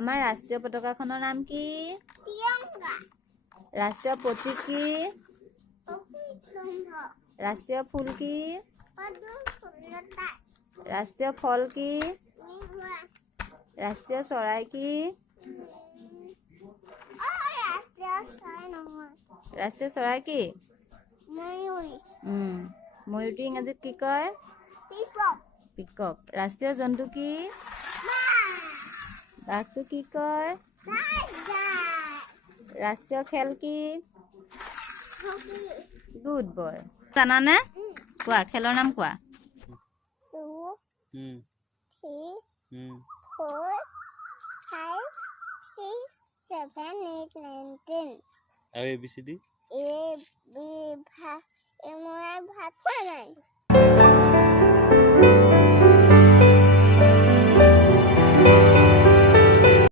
আমাৰ ৰাষ্ট্ৰীয় পতাকাখনৰ নাম কি? তিৰংগা। ৰাষ্ট্ৰীয় প্ৰতীক কি? অগ্নিস্তম্ভ। ৰাষ্ট্ৰীয় ফুল কি? পদ্ম ফুলতাছ। ৰাষ্ট্ৰীয় ফল কি? নিহুৱা। ৰাষ্ট্ৰীয় চৰাই কি? ৰাষ্ট্ৰীয় চৰাই নহয়। ৰাষ্ট্ৰীয় চৰাই কি? ময়ূৰী। ময়ূৰটো ইংৰাজীত কি কয়? পিকক। পিকক। ৰাষ্ট্ৰীয় জন্তু কি? বাঘটো কি কয়? ৰাষ্ট্ৰীয় খেল কি? Good boy. জানানে? কোৱা, খেলৰ নাম কোৱা। 2 3 4 5 6 7 8 9 10 আৰু ABCD মই ভাত খোৱা নাই।